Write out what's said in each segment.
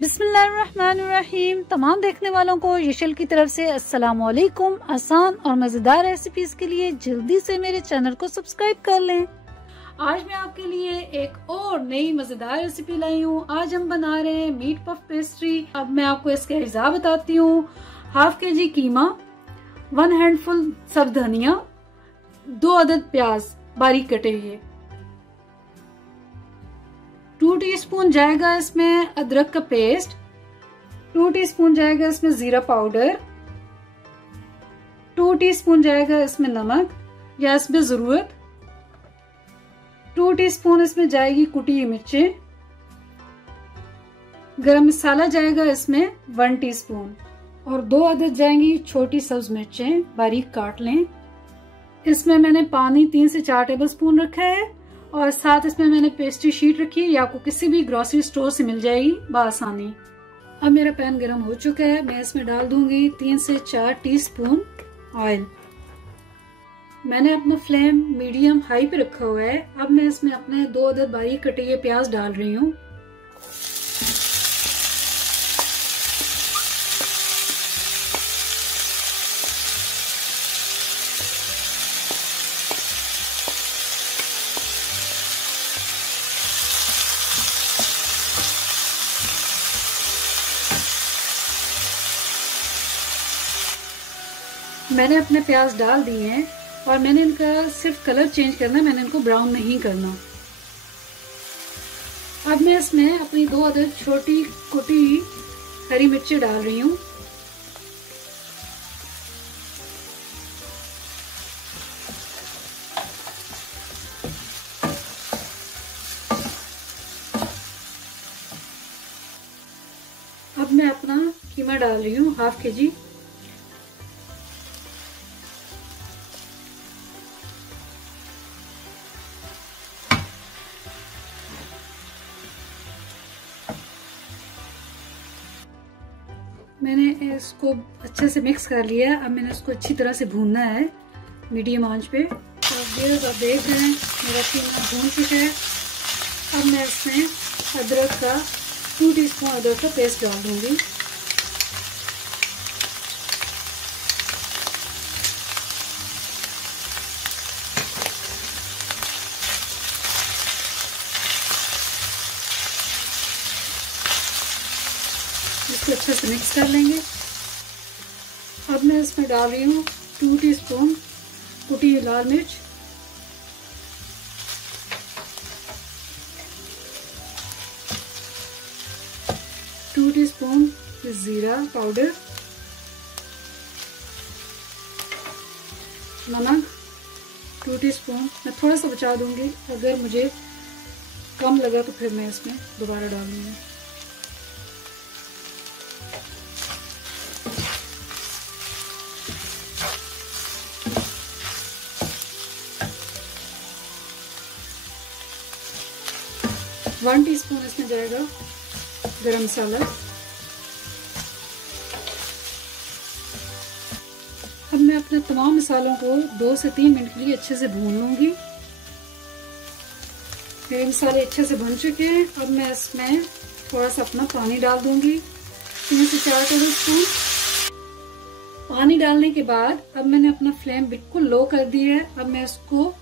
बिस्मिल्लाहिर्रहमानिर्रहीम। तमाम देखने वालों को यशल की तरफ से अस्सलाम वालेकुम। आसान और मज़ेदार रेसिपीज के लिए जल्दी से मेरे चैनल को सब्सक्राइब कर लें। आज मैं आपके लिए एक और नई मज़ेदार रेसिपी लाई हूँ। आज हम बना रहे हैं मीट पफ पेस्ट्री। अब मैं आपको इसके अज्जा बताती हूँ। हाफ के जी कीमा, 1 हैंडफुल सब धनिया, 2 अदद प्याज बारीक कटे हुए, 2 टीस्पून जाएगा इसमें अदरक का पेस्ट, 2 टीस्पून जाएगा इसमें जीरा पाउडर, 2 टीस्पून जाएगा इसमें नमक या इसमें जरूरत, 2 टीस्पून इसमें जाएगी कुटी हुई मिर्चें, गरम मसाला जाएगा इसमें 1 टीस्पून और 2 अदद जाएंगी छोटी सब्ज मिर्चें बारीक काट लें। इसमें मैंने पानी 3 से 4 टेबलस्पून रखा है और साथ इसमें मैंने पेस्ट्री शीट रखी है, या आपको किसी भी ग्रोसरी स्टोर से मिल जाएगी बआसानी। अब मेरा पैन गरम हो चुका है, मैं इसमें डाल दूंगी 3 से 4 टीस्पून ऑयल। मैंने अपना फ्लेम मीडियम हाई पे रखा हुआ है। अब मैं इसमें अपने 2 अदद बारीक कटे हुए प्याज डाल रही हूँ। मैंने अपने प्याज डाल दिए हैं और मैंने इनका सिर्फ कलर चेंज करना है, मैंने इनको ब्राउन नहीं करना। अब मैं इसमें अपनी 2 अदद छोटी कुटी हरी मिर्ची डाल रही हूँ। अब मैं अपना कीमा डाल रही हूँ, हाफ के जी। मैंने इसको अच्छे से मिक्स कर लिया है। अब मैंने इसको अच्छी तरह से भूनना है मीडियम आंच पे। तो आप देख रहे हैं मेरा कीमा भून चुका है। अब मैं इसमें अदरक का 2 टीस्पून अदरक का पेस्ट डाल दूंगी। इसको अच्छे से मिक्स कर लेंगे। अब मैं इसमें डाल रही हूँ 2 टीस्पून कुटी हुई लाल मिर्च, 2 टीस्पून जीरा पाउडर, नमक 2 टीस्पून। मैं थोड़ा सा बचा दूंगी, अगर मुझे कम लगा तो फिर मैं इसमें दोबारा डालूंगी। वन टीस्पून इसमें जाएगा गरम मसाला। अब मैं अपने तमाम मसालों को 2 से 3 मिनट के लिए अच्छे से भून लूंगी। मेरे मसाले अच्छे से भून चुके हैं। अब मैं इसमें थोड़ा सा अपना पानी डाल दूंगी, 3 से 4 टेबलस्पून। पानी डालने के बाद अब मैंने अपना फ्लेम बिल्कुल लो कर दिया है। अब मैं इसको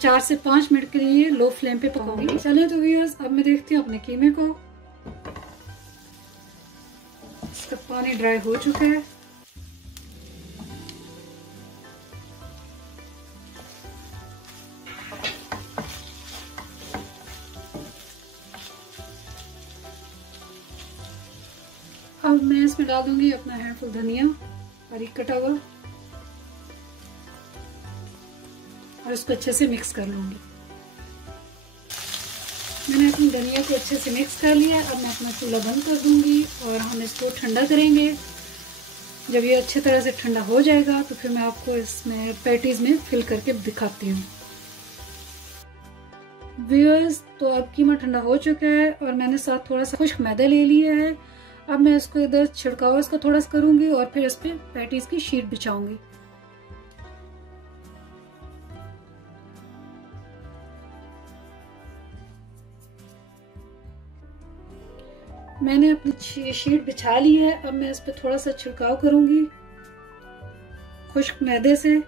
4 से 5 मिनट के लिए लो फ्लेम पे पकाऊंगी। चलिए तो व्यूअर्स, अब मैं देखती हूँ अपने कीमे को। इसका पानी ड्राई हो चुका है। अब मैं इसमें डाल दूंगी अपना हैंडफुल धनिया बारीक कटा हुआ और इसको अच्छे से मिक्स कर लूंगी। मैंने अपनी धनिया को अच्छे से मिक्स कर लिया। अब मैं अपना चूल्हा बंद कर दूंगी और हम इसको ठंडा करेंगे। जब ये अच्छी तरह से ठंडा हो जाएगा तो फिर मैं आपको इसमें पैटीज में फिल करके दिखाती हूँ। व्यूअर्स, तो अब कीमा ठंडा हो चुका है और मैंने साथ थोड़ा सा खुश्क मैदा ले लिया है। अब मैं इसको इधर छिड़काव इसका थोड़ा सा करूंगी और फिर इस पे पैटीज की शीट बिछाऊंगी। मैंने अपनी शीट बिछा ली है। अब मैं इस पे थोड़ा सा छिड़काव करूंगी खुश्क मैदे से।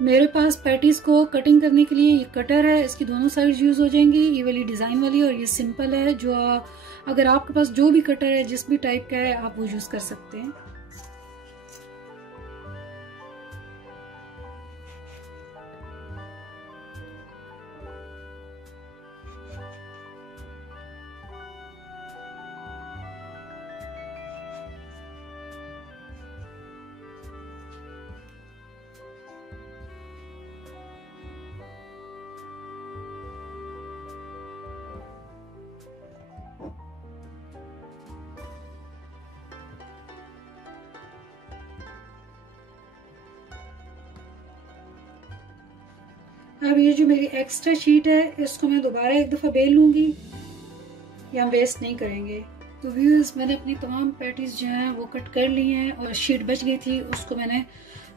मेरे पास पैटीज को कटिंग करने के लिए ये कटर है, इसकी दोनों साइड यूज हो जाएंगी, ये वाली डिजाइन वाली और ये सिंपल है। जो अगर आपके पास जो भी कटर है जिस भी टाइप का है आप वो यूज कर सकते हैं। अब ये जो मेरी एक्स्ट्रा शीट है इसको मैं दोबारा एक दफा बेल लूंगी, ये हम वेस्ट नहीं करेंगे। तो व्यूअर्स, मैंने अपनी तमाम पैटीज जो हैं वो कट कर ली हैं और शीट बच गई थी उसको मैंने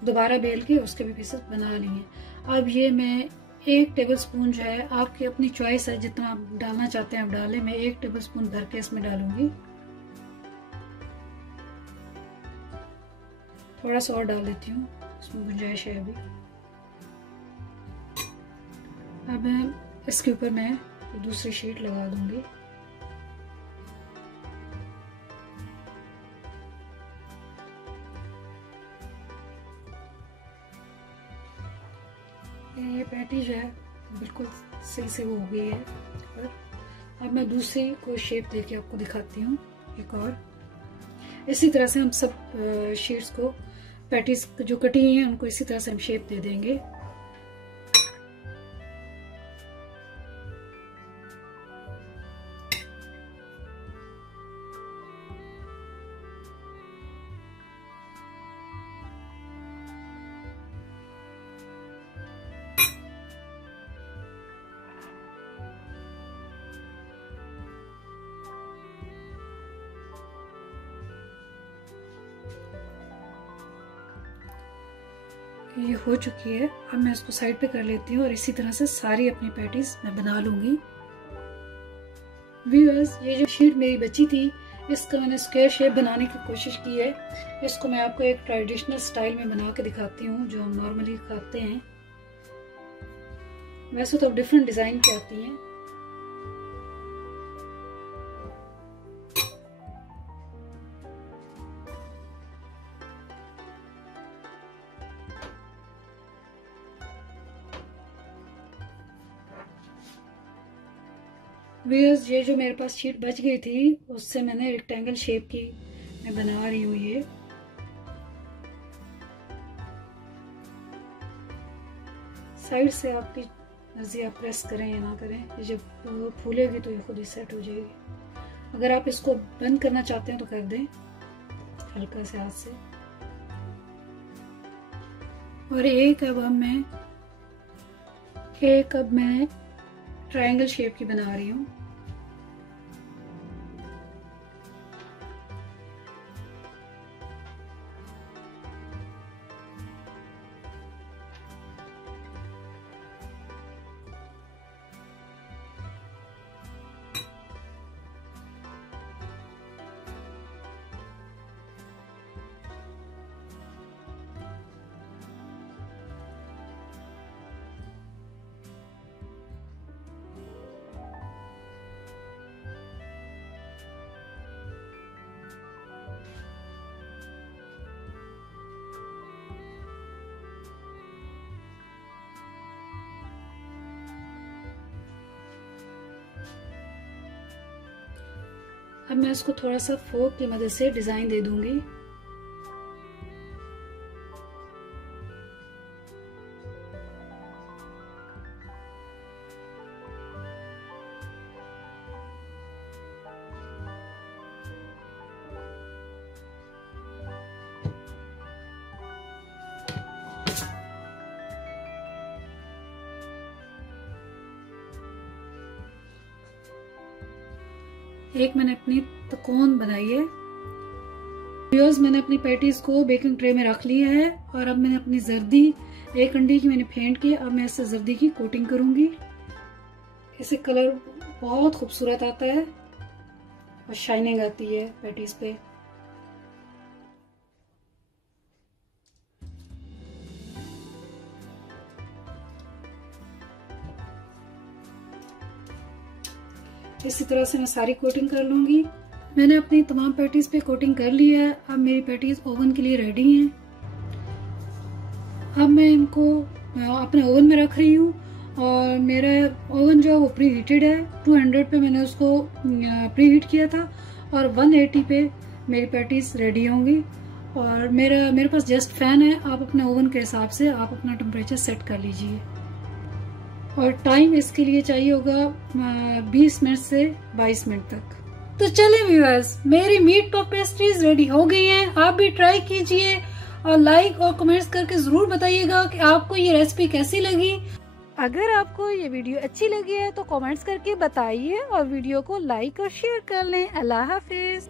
दोबारा बेल के उसके भी पीसेस बना लिए हैं। अब ये मैं 1 टेबलस्पून जो है, आपकी अपनी चॉइस है, जितना आप डालना चाहते हैं आप डालें। मैं 1 टेबलस्पून भर के इसमें डालूंगी। थोड़ा सा और डाल देती हूँ, इसमें गुंजाइश है अभी। अब इसके ऊपर मैं दूसरी शीट लगा दूंगी। ये पैटी जो है बिल्कुल सही से वो हो गई है। अब मैं दूसरी कोई शेप देके आपको दिखाती हूँ एक और। इसी तरह से हम सब शीट्स को, पैटीज जो कटी हुई हैं उनको इसी तरह से हम शेप दे देंगे। ये हो चुकी है। अब मैं इसको साइड पे कर लेती हूँ और इसी तरह से सारी अपनी पैटीज मैं बना लूंगी। व्यूअर्स, ये जो शीट मेरी बची थी इसका मैंने स्क्वायर शेप बनाने की कोशिश की है। इसको मैं आपको एक ट्रेडिशनल स्टाइल में बना के दिखाती हूँ जो हम नॉर्मली खाते हैं। वैसे तो डिफरेंट डिजाइन की आती हैं। व्यूअर्स, ये जो मेरे पास शीट बच गई थी उससे मैंने रेक्टेंगल शेप की मैं बना रही हूँ। ये साइड से आपकी मर्जी, आप प्रेस करें या ना करें। ये जब फूलेगी तो ये खुद ही सेट हो जाएगी। अगर आप इसको बंद करना चाहते हैं तो कर दें हल्का से हाथ से। और एक अब मैं ट्रायंगल शेप की बना रही हूँ। अब मैं इसको थोड़ा सा फोक की मदद से डिजाइन दे दूंगी। एक मैंने अपनी त्रिकोण बनाई है। व्यूअर्स, मैंने अपनी पैटीज को बेकिंग ट्रे में रख लिया है और अब मैंने अपनी जर्दी एक अंडे की मैंने फेंट की। अब मैं इससे जर्दी की कोटिंग करूंगी। इससे कलर बहुत खूबसूरत आता है और शाइनिंग आती है पैटीज पे। इसी तरह से मैं सारी कोटिंग कर लूंगी। मैंने अपनी तमाम पैटीज पे कोटिंग कर ली है। अब मेरी पैटीज ओवन के लिए रेडी हैं। अब मैं इनको अपने ओवन में रख रही हूँ और मेरा ओवन जो है वो प्री हीटेड है। 200 पे मैंने उसको प्री हीट किया था और 180 पे मेरी पैटीज रेडी होंगी। और मेरे पास जस्ट फैन है। आप अपने ओवन के हिसाब से आप अपना टेम्परेचर सेट कर लीजिए। और टाइम इसके लिए चाहिए होगा 20 मिनट से 22 मिनट तक। तो चले व्यूअर्स, मेरी मीट पफ पेस्ट्रीज रेडी हो गई हैं। आप भी ट्राई कीजिए और लाइक और कमेंट्स करके जरूर बताइएगा कि आपको ये रेसिपी कैसी लगी। अगर आपको ये वीडियो अच्छी लगी है तो कमेंट्स करके बताइए और वीडियो को लाइक और शेयर कर लें। अल्लाह हाफिज।